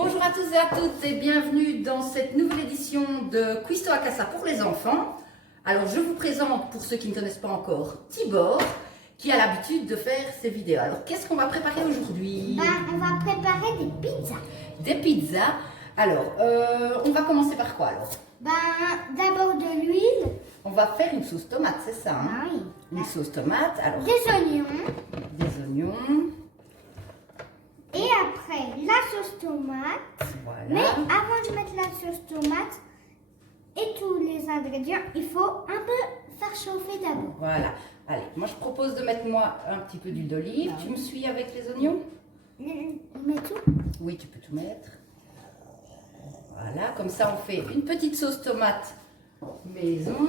Bonjour à tous et à toutes et bienvenue dans cette nouvelle édition de Cuisto a Casa pour les enfants. Alors je vous présente, pour ceux qui ne connaissent pas encore, Tibor, qui a l'habitude de faire ces vidéos. Alors qu'est-ce qu'on va préparer aujourd'hui? On va préparer des pizzas. Des pizzas. Alors, on va commencer par quoi alors? D'abord de l'huile. On va faire une sauce tomate, c'est ça hein? Ah oui. Une sauce tomate, alors Des oignons. des oignons, Et après, la sauce tomate. voilà. Mais avant de mettre la sauce tomate et tous les ingrédients, il faut un peu faire chauffer d'abord. Voilà. Allez, moi je propose de mettre un petit peu d'huile d'olive. Tu me suis avec les oignons? On met tout. Oui, tu peux tout mettre. Voilà, comme ça on fait une petite sauce tomate maison.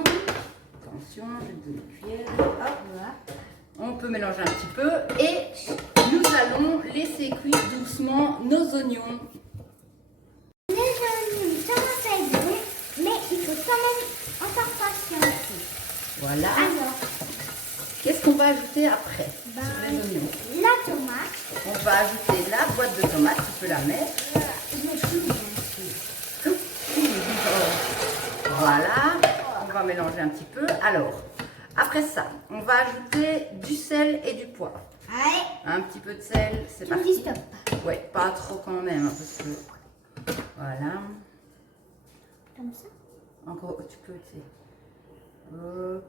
Attention, je vais te donner une cuillère. Hop, voilà. On peut mélanger un petit peu et nous allons laisser cuire doucement nos oignons. Les oignons commencent à être bons, mais il faut quand même encore patienter. Voilà. Alors, Qu'est-ce qu'on va ajouter après sur les oignons? la tomate. On va ajouter la boîte de tomates, tu peux la mettre. Je mets tout bien sûr. Voilà, on va mélanger un petit peu. Alors, après ça, on va ajouter du sel et du poivre. Allez, Un petit peu de sel, c'est tu me dis parti. stop. Ouais, pas trop quand même, hein, parce que... Voilà. Comme ça. Encore, tu peux, tu sais. Hop.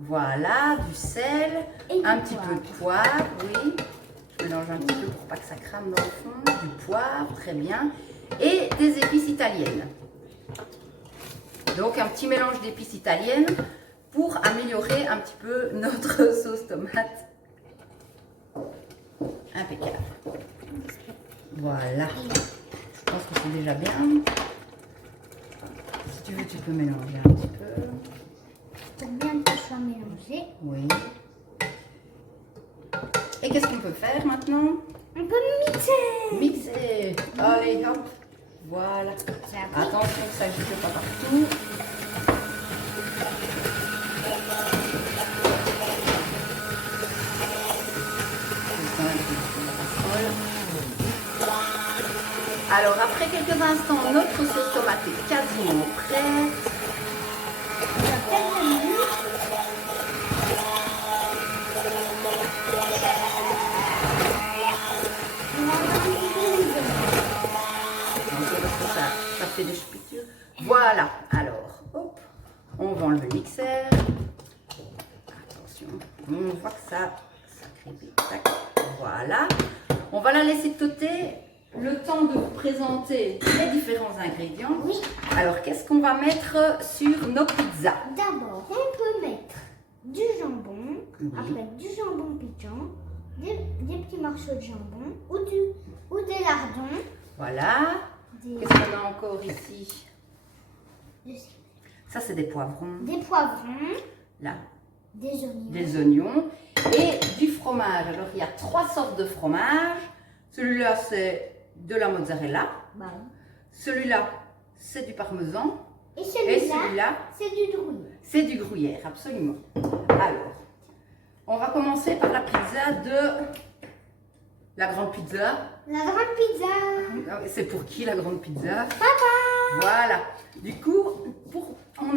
Voilà, du sel, Et du un petit poivre. peu de poivre, oui. Je mélange un petit peu pour pas que ça crame dans le fond. Du poivre, très bien. Et des épices italiennes. Donc un petit mélange d'épices italiennes pour améliorer un petit peu notre sauce tomate. Impeccable. Voilà. Je pense que c'est déjà bien. Si tu veux, tu peux mélanger un petit peu. Pour bien que ce soit mélangé. Oui. Et qu'est-ce qu'on peut faire maintenant? On peut mixer. Mixer. Allez, hop. Voilà. J'ai appris. Attention que ça ne gicle pas partout. Alors, après quelques instants, notre sauce tomate est quasiment prête. Ça fait 2 minutes. On va rajouter Parce que ça fait des chapitures. Voilà. Alors, hop, on va enlever le mixeur. Attention, on voit que ça crépite. Tac. Voilà. On va la laisser de côté le temps de vous présenter les différents ingrédients. Oui. Alors, qu'est-ce qu'on va mettre sur nos pizzas? D'abord, on peut mettre du jambon, Oui. après du jambon piquant, des petits morceaux de jambon ou des lardons, Voilà. des, Qu'est-ce qu'on a encore ici? des, Ça, c'est des poivrons. des poivrons, Là, des oignons. des oignons et du fromage. Alors, il y a 3 sortes de fromage. Celui-là, c'est de la mozzarella. Bah, Celui-là, c'est du parmesan. et Et celui-là, celui-là, c'est du gruyère. c'est du gruyère, absolument. Alors, on va commencer par la pizza de... La grande pizza. La grande pizza. C'est pour qui la grande pizza? Papa. Voilà. Du coup, on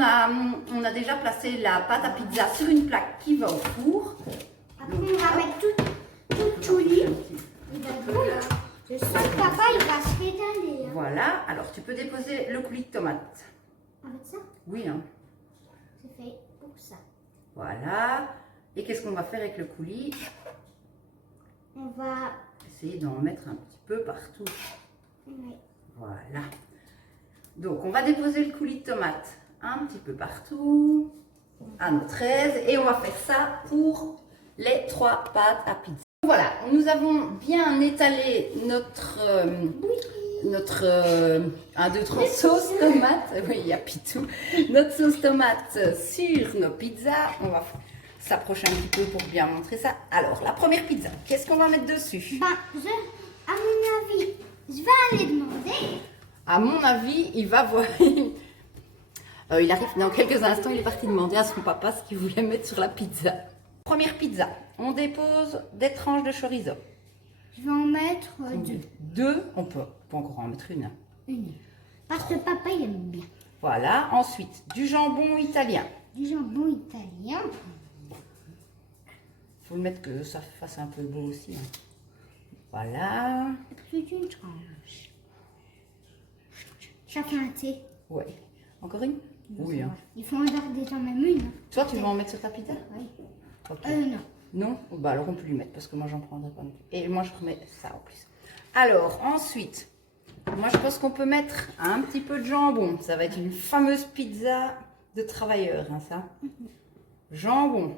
a déjà placé la pâte à pizza sur une plaque qui va au four. Après, on va mettre tout lit. Il va être bon, là. Je sens que papa, il va se régaler. Hein. Voilà. Alors, tu peux déposer le coulis de tomate. Avec ça, Oui, hein. c'est fait pour ça. Voilà. Et qu'est-ce qu'on va faire avec le coulis? On va... Essayer d'en mettre un petit peu partout. Oui. Voilà. Donc, on va déposer le coulis de tomate un petit peu partout, à notre aise. Et on va faire ça pour les 3 pâtes à pizza. Voilà, nous avons bien étalé notre 1, 2, 3 sauce tomate. Oui, il y a Pitou. Notre sauce tomate sur nos pizzas. On va s'approcher un petit peu pour bien montrer ça. Alors, la première pizza, qu'est-ce qu'on va mettre dessus? À mon avis, je vais aller demander. À mon avis, il va voir. Il arrive dans quelques instants, il est parti demander à son papa ce qu'il voulait mettre sur la pizza. Première pizza, on dépose des tranches de chorizo. Je vais en mettre deux. Deux, on peut encore en mettre une. Une. Parce que papa, il aime bien. Voilà, ensuite, du jambon italien. Du jambon italien. Faut le mettre que ça fasse un peu beau aussi. Hein. Voilà. Plus d'une tranche. Ça fait un thé. Ouais. Encore une? Oui. Hein. Il faut en garder quand même une. Toi, tu vas en mettre sur ta pizza? Oui. Ok. Non. Non? Bah alors on peut lui mettre parce que moi j'en prendrai pas. Et moi je remets ça en plus. Alors ensuite, moi je pense qu'on peut mettre un petit peu de jambon. Ça va être une fameuse pizza de travailleurs, hein, ça. Jambon.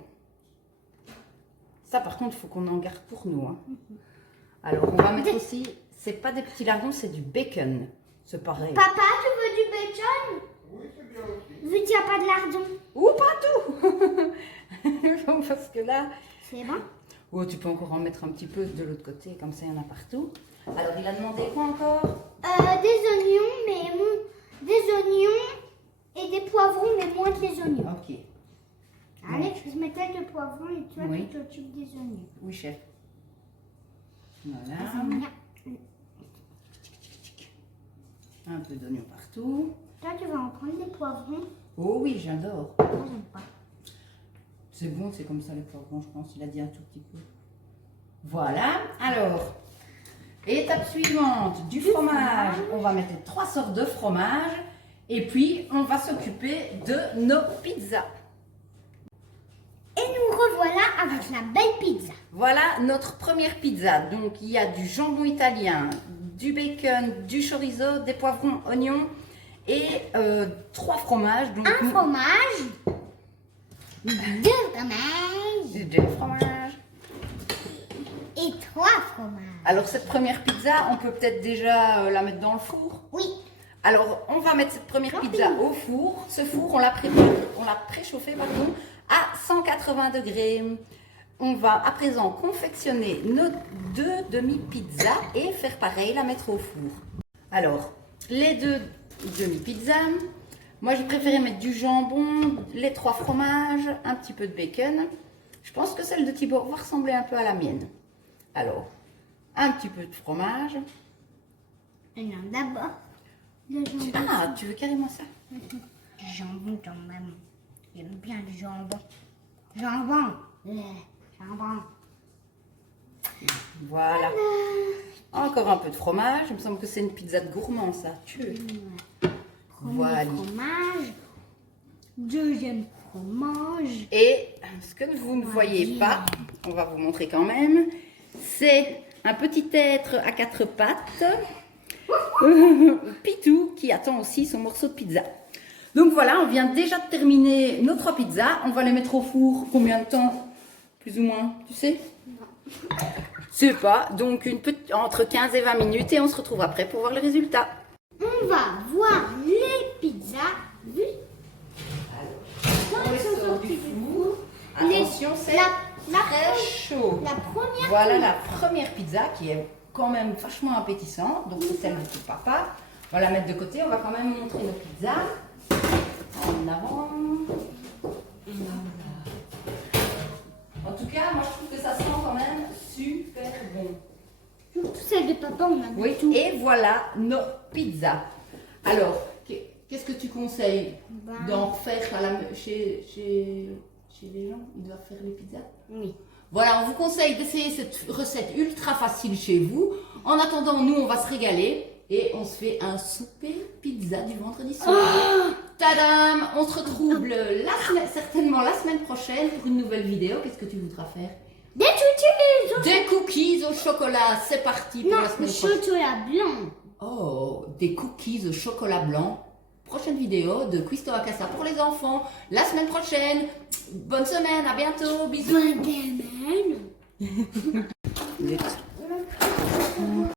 Ça par contre, il faut qu'on en garde pour nous. Hein. Alors on va mettre aussi, c'est pas des petits lardons, c'est du bacon. C'est pareil. Papa, tu veux du bacon? Oui, c'est bien aussi. Vu qu'il n'y a pas de lardon. Ou pas tout. Parce que là... C'est bon? Oh, tu peux encore en mettre un petit peu de l'autre côté, comme ça il y en a partout. Alors il a demandé quoi encore? Des oignons, mais des oignons et des poivrons, mais moins que les oignons. Ok. Allez, je mettais le poivron et toi Oui. tu t'occupes des oignons. Oui, chef. Voilà. Un peu d'oignon partout. Toi, tu vas en prendre des poivrons? Oh oui, j'adore. Moi, j'aime pas. C'est bon, c'est comme ça les poivrons, je pense. Il a dit un tout petit peu. Voilà. Alors, étape suivante, du fromage. On va mettre 3 sortes de fromage. Et puis, on va s'occuper de nos pizzas. Et nous revoilà avec la belle pizza. Voilà notre première pizza. Donc, il y a du jambon italien, du bacon, du chorizo, des poivrons, oignons et 3 fromages. Donc, Un fromage, 2 fromages deux fromages. et 3 fromages. Alors, cette première pizza, on peut peut-être déjà la mettre dans le four. Oui. Alors, on va mettre cette première pizza au four. Ce four, on l'a préchauffé pardon, à 180 degrés. On va à présent confectionner nos 2 demi-pizzas et faire pareil, la mettre au four. Alors, les 2 demi-pizzas, moi je préférais mettre du jambon, les 3 fromages, un petit peu de bacon. Je pense que celle de Thibaut va ressembler un peu à la mienne. Alors, un petit peu de fromage. Non, d'abord, le jambon. Ah, tu veux carrément ça? Du jambon quand même. J'aime bien le jambon. Jambon. Jambon. Voilà. Encore un peu de fromage. Il me semble que c'est une pizza de gourmand, ça. Voilà. Fromage. Deuxième fromage. Et ce que vous ne voyez pas, on va vous montrer quand même, c'est un petit être à 4 pattes, Pitou, qui attend aussi son morceau de pizza. Donc voilà, on vient déjà de terminer nos 3 pizzas. On va les mettre au four. Combien de temps? Plus ou moins, tu sais? Non. C'est pas. Donc entre 15 et 20 minutes et on se retrouve après pour voir le résultat. On va voir les pizzas. Vu? On les sort du four. Attention, c'est très chaud. La première. Voilà la première pizza qui est quand même vachement appétissante. Donc c'est celle de ton papa. On va la mettre de côté. On va quand même montrer nos pizzas. En avant. En tout cas, moi je trouve que ça sent quand même super bon. Surtout celle de papa, on a Oui, tout. et voilà nos pizzas. Alors, qu'est-ce que tu conseilles d'en refaire chez les gens? Ils doivent faire les pizzas? Oui. Voilà, on vous conseille d'essayer cette recette ultra facile chez vous. En attendant, nous, on va se régaler et on se fait un souper pizza du vendredi soir. Oh, Tadam! On se retrouve certainement la semaine prochaine pour une nouvelle vidéo. Qu'est-ce que tu voudras faire? des cookies. Des cookies au chocolat. C'est parti pour Non, la le semaine prochaine. chocolat blanc. Oh, des cookies au chocolat blanc. Prochaine vidéo de Quisto à Casa pour les enfants. La semaine prochaine. Bonne semaine, à bientôt. Bisous. Bonne semaine.